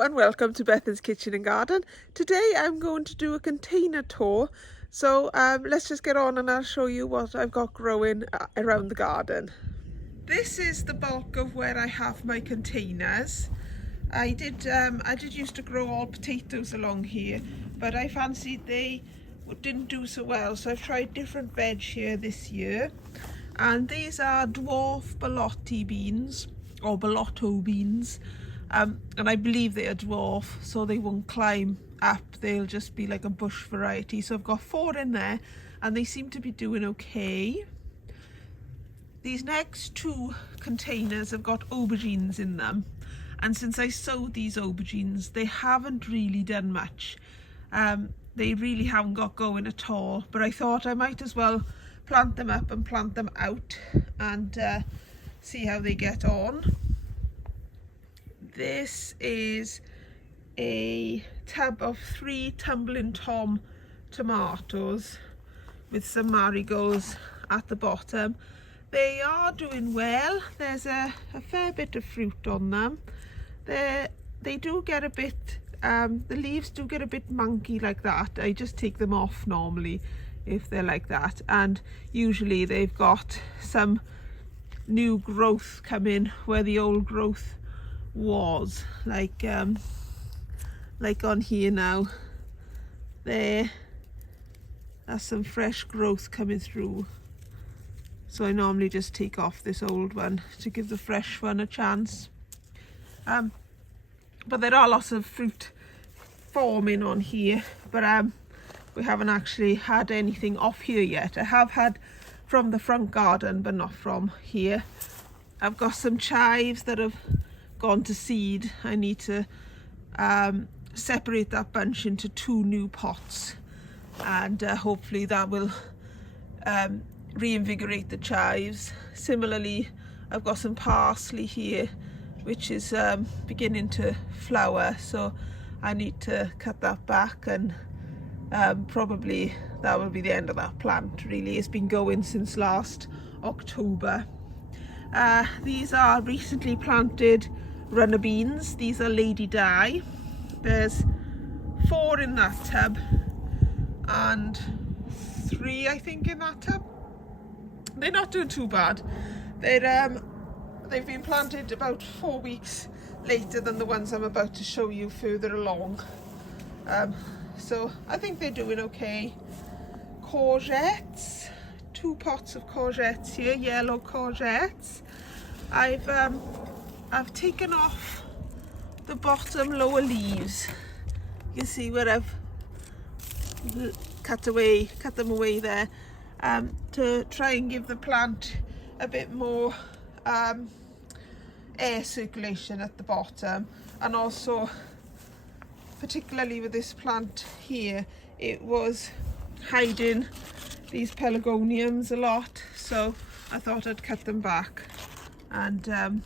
Hello and welcome to Bethan's Kitchen and Garden. Today I'm going to do a container tour. So let's just get on and I'll show you what I've got growing around the garden. This is the bulk of where I have my containers. I did used to grow all potatoes along here, but I fancied they didn't do so well, so I've tried different veg here this year. And these are dwarf balotti beans, or balotto beans. And I believe they are dwarf, so they won't climb up, they'll just be like a bush variety. So I've got 4 in there and they seem to be doing okay. These next 2 containers have got aubergines in them, and since I sowed these aubergines they haven't really done much. They really haven't got going at all, but I thought I might as well plant them up and plant them out and see how they get on. This is a tub of 3 tumbling tom tomatoes with some marigolds at the bottom. They are doing well. There's a fair bit of fruit on them. They do get a bit, the leaves do get a bit manky like that. I just take them off normally if they're like that, and usually they've got some new growth coming where the old growth was, like on here now. There's some fresh growth coming through, so I normally just take off this old one to give the fresh one a chance. But there are lots of fruit forming on here, but we haven't actually had anything off here yet. I have had from the front garden, but not from here. I've got some chives that have gone to seed. I need to separate that bunch into 2 new pots, and hopefully that will reinvigorate the chives. Similarly, I've got some parsley here which is beginning to flower, so I need to cut that back, and probably that will be the end of that plant. Really, it's been going since last October. These are recently planted runner beans. These are Lady Di. There's 4 in that tub and 3 I think in that tub. They're not doing too bad. They've been planted about 4 weeks later than the ones I'm about to show you further along. So I think they're doing okay. Courgettes, 2 pots of courgettes here, yellow courgettes. I've taken off the bottom lower leaves. You can see where I've cut them away there, to try and give the plant a bit more air circulation at the bottom, and also particularly with this plant here, it was hiding these pelargoniums a lot, so I thought I'd cut them back. And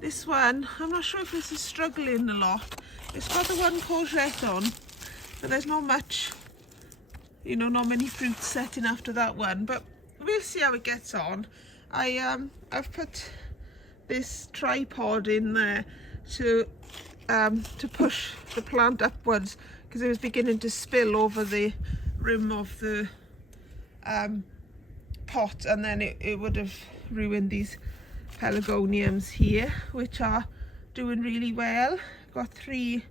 this one, I'm not sure if this is struggling a lot. It's got the 1 courgette on, but there's not much, you know, not many fruits setting after that one, but we'll see how it gets on. I've put this tripod in there to push the plant upwards, because it was beginning to spill over the rim of the pot, and then it would have ruined these pelargoniums here, which are doing really well. Got 3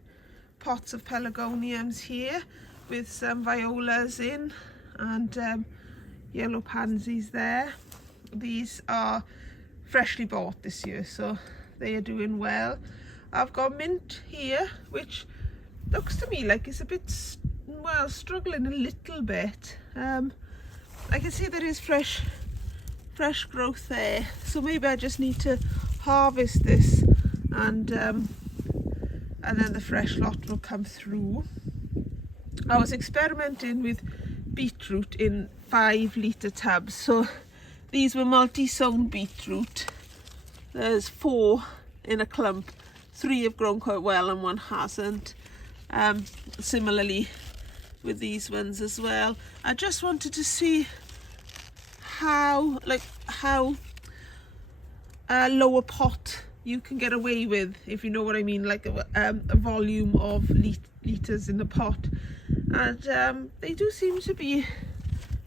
pots of pelargoniums here with some violas in, and yellow pansies there. These are freshly bought this year, so they are doing well. I've got mint here, which looks to me like it's a bit, well, struggling a little bit. I can see there is fresh growth there, so maybe I just need to harvest this, and then the fresh lot will come through. I was experimenting with beetroot in 5-litre tubs, so these were multi-sown beetroot. There's 4 in a clump. 3 have grown quite well and 1 hasn't. Similarly with these ones as well. I just wanted to see how lower pot you can get away with, if you know what I mean, like a volume of litres in the pot. And they do seem to be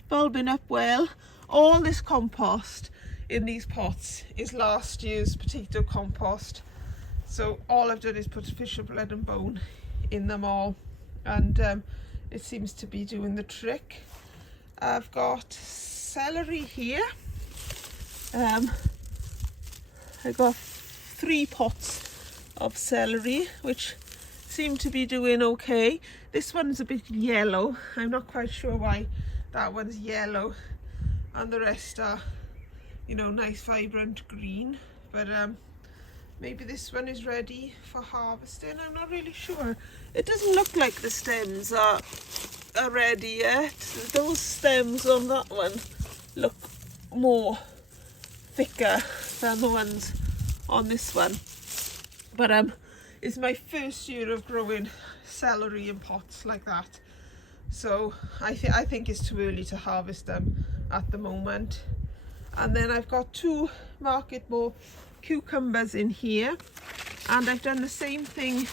bulbing up well. All this compost in these pots is last year's potato compost, so all I've done is put fish blood and bone in them all, and it seems to be doing the trick. I've got celery here. I got 3 pots of celery which seem to be doing okay. This one's a bit yellow. I'm not quite sure why that one's yellow and the rest are, you know, nice vibrant green, but maybe this one is ready for harvesting. I'm not really sure. It doesn't look like the stems are ready yet. Those stems on that one look more thicker than the ones on this one, but it's my first year of growing celery in pots like that, so I think it's too early to harvest them at the moment. And then I've got 2 market more cucumbers in here, and I've done the same thing.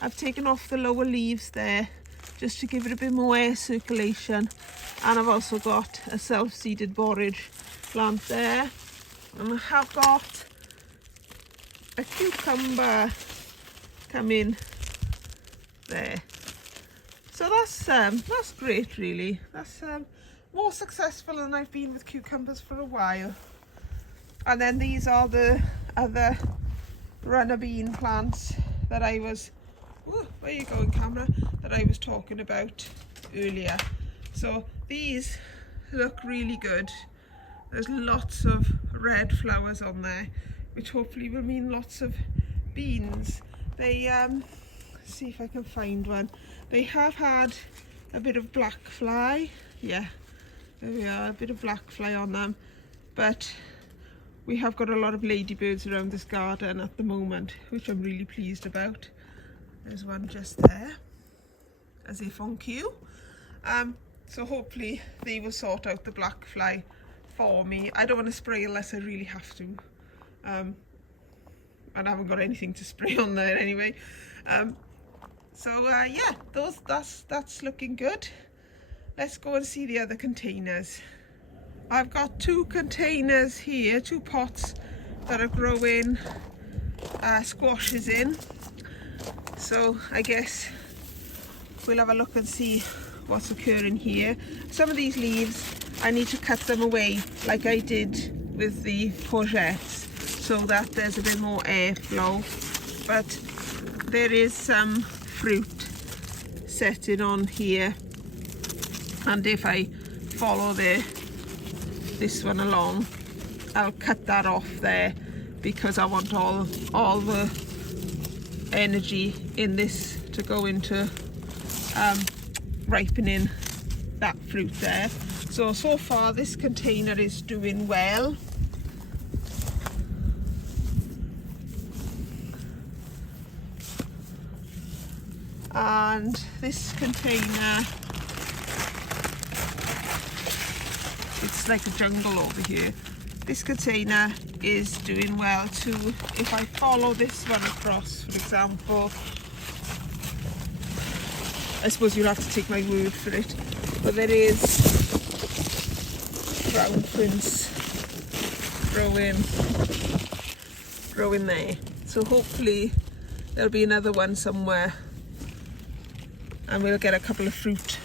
I've taken off the lower leaves there just to give it a bit more air circulation, and I've also got a self-seeded borage plant there, and I have got a cucumber coming there. So that's great, really. That's more successful than I've been with cucumbers for a while. And then these are the other runner bean plants that I was, ooh, where you going, camera, that I was talking about earlier. So these look really good. There's lots of red flowers on there, which hopefully will mean lots of beans. They see if I can find one. They have had a bit of black fly. Yeah, there we are, a bit of black fly on them, but we have got a lot of ladybirds around this garden at the moment, which I'm really pleased about. There's one just there, as if on cue. So hopefully they will sort out the black fly for me. I don't want to spray unless I really have to, and I haven't got anything to spray on there anyway. Yeah, that's looking good. Let's go and see the other containers. I've got 2 containers here, 2 pots that are growing squashes in. So I guess we'll have a look and see what's occurring here. Some of these leaves, I need to cut them away like I did with the courgettes, so that there's a bit more airflow. But there is some fruit setting on here, and if I follow this one along, I'll cut that off there, because I want all the energy in this to go into ripening that fruit there. So far this container is doing well. And this container, it's like a jungle over here. This container is doing well too. If I follow this one across, for example, I suppose you'll have to take my word for it, but there is crown prince growing there. So hopefully there'll be another one somewhere, and we'll get a couple of fruit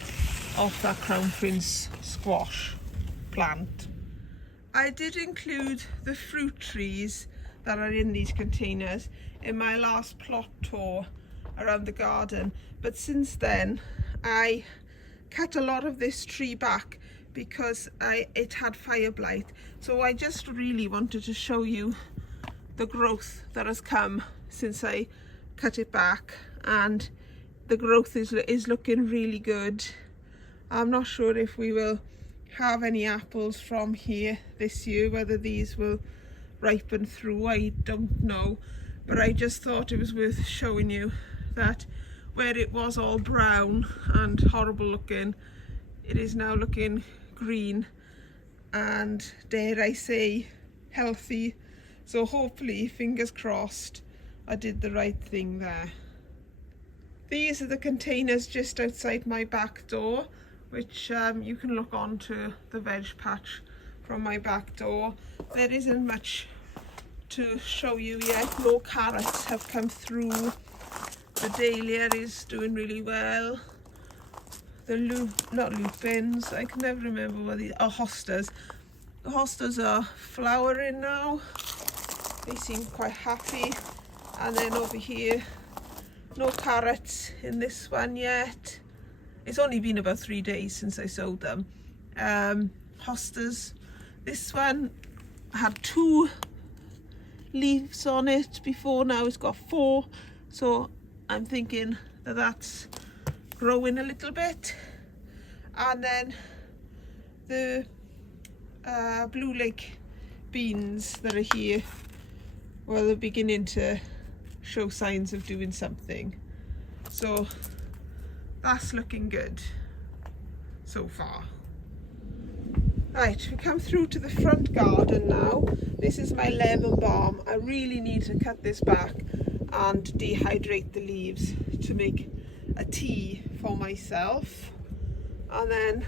off that crown prince squash plant. I did include the fruit trees that are in these containers in my last plot tour around the garden, but since then I cut a lot of this tree back because it had fire blight. So I just really wanted to show you the growth that has come since I cut it back, and the growth is looking really good. I'm not sure if we will have any apples from here this year, whether these will ripen through, I don't know, but I just thought it was worth showing you that where it was all brown and horrible looking, it is now looking green and, dare I say, healthy So hopefully, fingers crossed, I did the right thing there. These are the containers just outside my back door, which you can look onto the veg patch from my back door. There isn't much to show you yet. No carrots have come through. The dahlia is doing really well. The not lupins, I can never remember what these are. Hostas. The hostas are flowering now. They seem quite happy. And then over here, no carrots in this one yet. It's only been about 3 days since I sowed them. Hostas. This one had 2 leaves on it before, now it's got 4. So I'm thinking that that's growing a little bit. And then the blue lake beans that are here, well, they're beginning to show signs of doing something. So that's looking good so far. Right, we come through to the front garden now. This is my lemon balm. I really need to cut this back and dehydrate the leaves to make a tea for myself. And then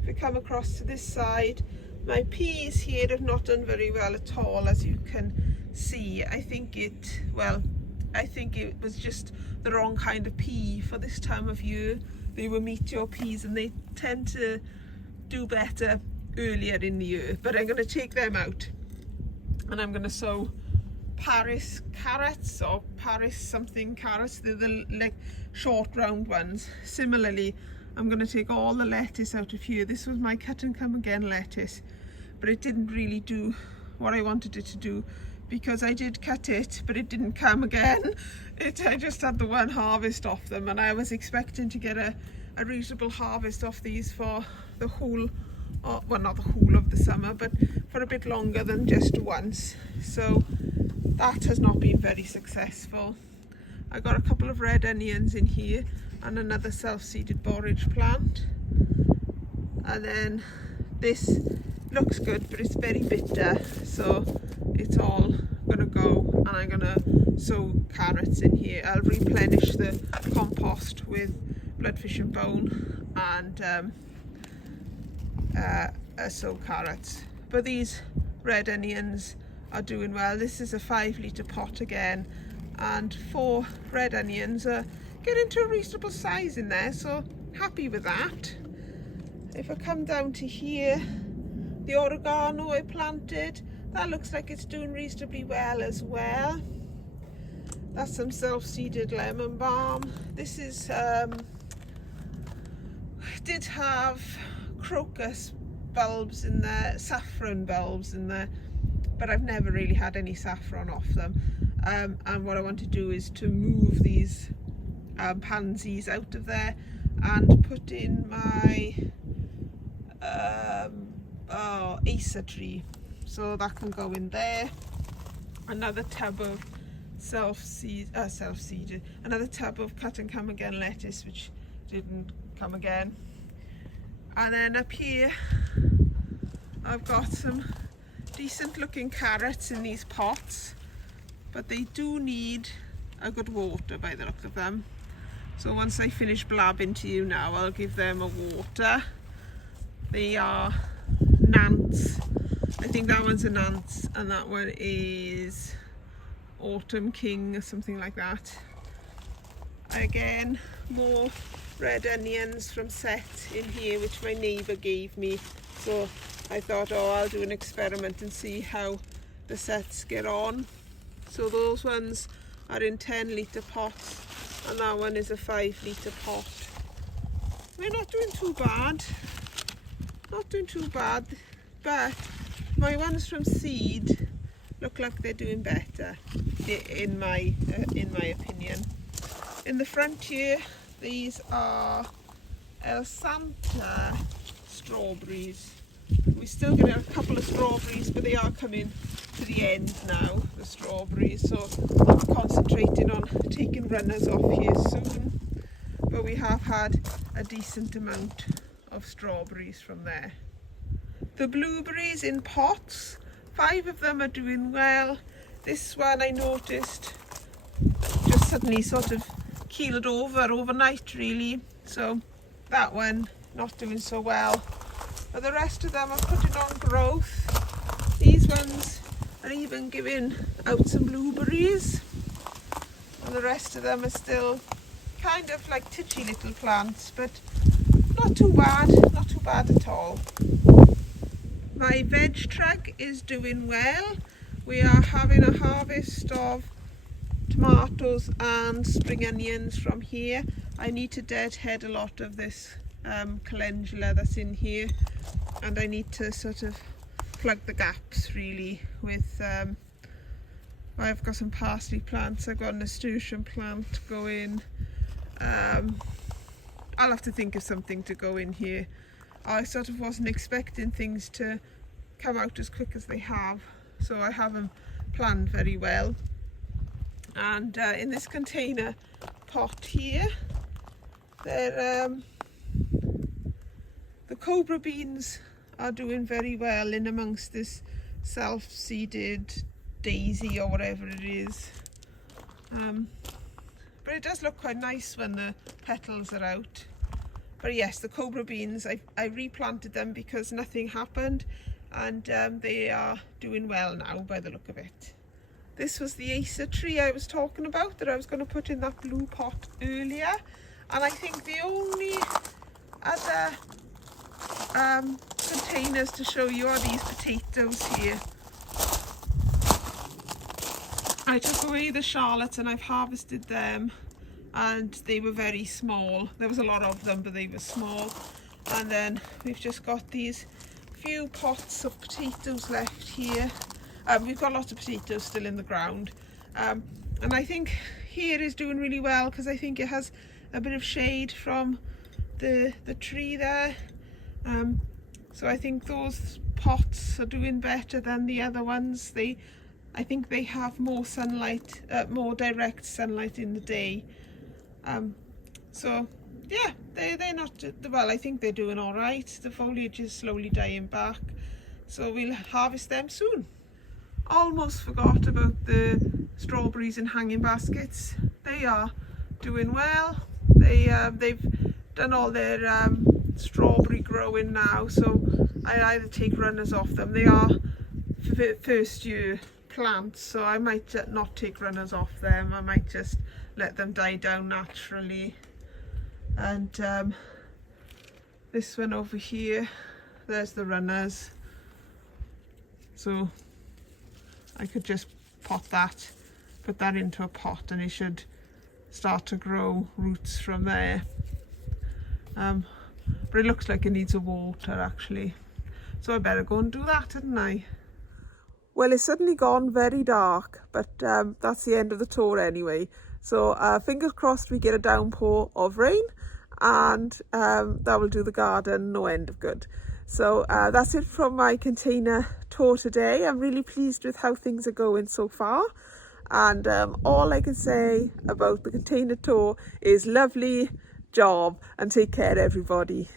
if we come across to this side, my peas here have not done very well at all, as you can see. I think it was just the wrong kind of pea for this time of year. They were meteor peas and they tend to do better earlier in the year. But I'm going to take them out and I'm going to sow Paris carrots, or Paris something carrots. They're the like short round ones. Similarly, I'm going to take all the lettuce out of here. This was my cut and come again lettuce, but it didn't really do what I wanted it to do, because I did cut it but it didn't come again. I just had the one harvest off them, and I was expecting to get a reasonable harvest off these for the whole, well, not the whole of the summer, but for a bit longer than just once. So that has not been very successful. I got a couple of red onions in here and another self-seeded borage plant. And then this looks good, but it's very bitter, so it's all gonna go, and I'm gonna sow carrots in here. I'll replenish the compost with bloodfish and bone and sow carrots. But these red onions are doing well. This is a 5-litre pot again, and 4 red onions are getting to a reasonable size in there, so happy with that. If I come down to here, the oregano I planted, that looks like it's doing reasonably well as well. That's some self-seeded lemon balm. This is did have crocus bulbs in there, saffron bulbs in there, but I've never really had any saffron off them. And what I want to do is to move these pansies out of there and put in my Acer tree, so that can go in there. Another tub of self-seeded, another tub of cut and come again lettuce, which didn't come again. And then up here I've got some decent looking carrots in these pots, but they do need a good water by the look of them. So once I finish blabbing to you now, I'll give them a water. They are Nance. I think that one's a Nance and that one is Autumn King or something like that. Again, more red onions from set in here, which my neighbour gave me. So I thought, oh, I'll do an experiment and see how the sets get on. So those ones are in 10-litre pots and that one is a 5-litre pot. We're not doing too bad. Not doing too bad, but my ones from seed look like they're doing better in my opinion. In the front here, these are El Santa strawberries. We still get a couple of strawberries, but they are coming to the end now, the strawberries, so I'm concentrating on taking runners off here soon. But we have had a decent amount of strawberries from there. The blueberries in pots, 5 of them are doing well. This one I noticed just suddenly sort of keeled over overnight really, so that one not doing so well. But the rest of them are putting on growth. These ones are even giving out some blueberries, and the rest of them are still kind of like titchy little plants, but not too bad at all. My veg truck is doing well. We are having a harvest of tomatoes and spring onions from here. I need to deadhead a lot of this calendula that's in here, and I need to sort of plug the gaps really with I've got some parsley plants, I've got a nasturtium plant going. I'll have to think of something to go in here. I sort of wasn't expecting things to come out as quick as they have, so I haven't planned very well. And in this container pot here, the cobra beans are doing very well in amongst this self-seeded daisy or whatever it is. But it does look quite nice when the petals are out. But yes, the cobra beans, I replanted them because nothing happened, and they are doing well now by the look of it. This was the Acer tree I was talking about that I was going to put in that blue pot earlier, and I think the only other containers to show you are these potatoes here. I took away the Charlotte and I've harvested them, and they were very small. There was a lot of them, but they were small. And then we've just got these few pots of potatoes left here. We've got lots of potatoes still in the ground, and I think here is doing really well because I think it has a bit of shade from the tree there. So I think those pots are doing better than the other ones. I think they have more sunlight, more direct sunlight in the day. So yeah, they're not, well, I think they're doing all right. The foliage is slowly dying back, so we'll harvest them soon. Almost forgot about the strawberries in hanging baskets. They are doing well. They've done all their strawberry growing now, so I either take runners off them. They are first year plants, so I might not take runners off them. I might just let them die down naturally. And this one over here, there's the runners, so I could just put that into a pot, and it should start to grow roots from there. But it looks like it needs a water actually, so I better go and do that, hadn't I? Well, it's suddenly gone very dark, but that's the end of the tour anyway. So fingers crossed we get a downpour of rain, and that will do the garden no end of good. So that's it from my container tour today. I'm really pleased with how things are going so far, and all I can say about the container tour is lovely job, and take care everybody.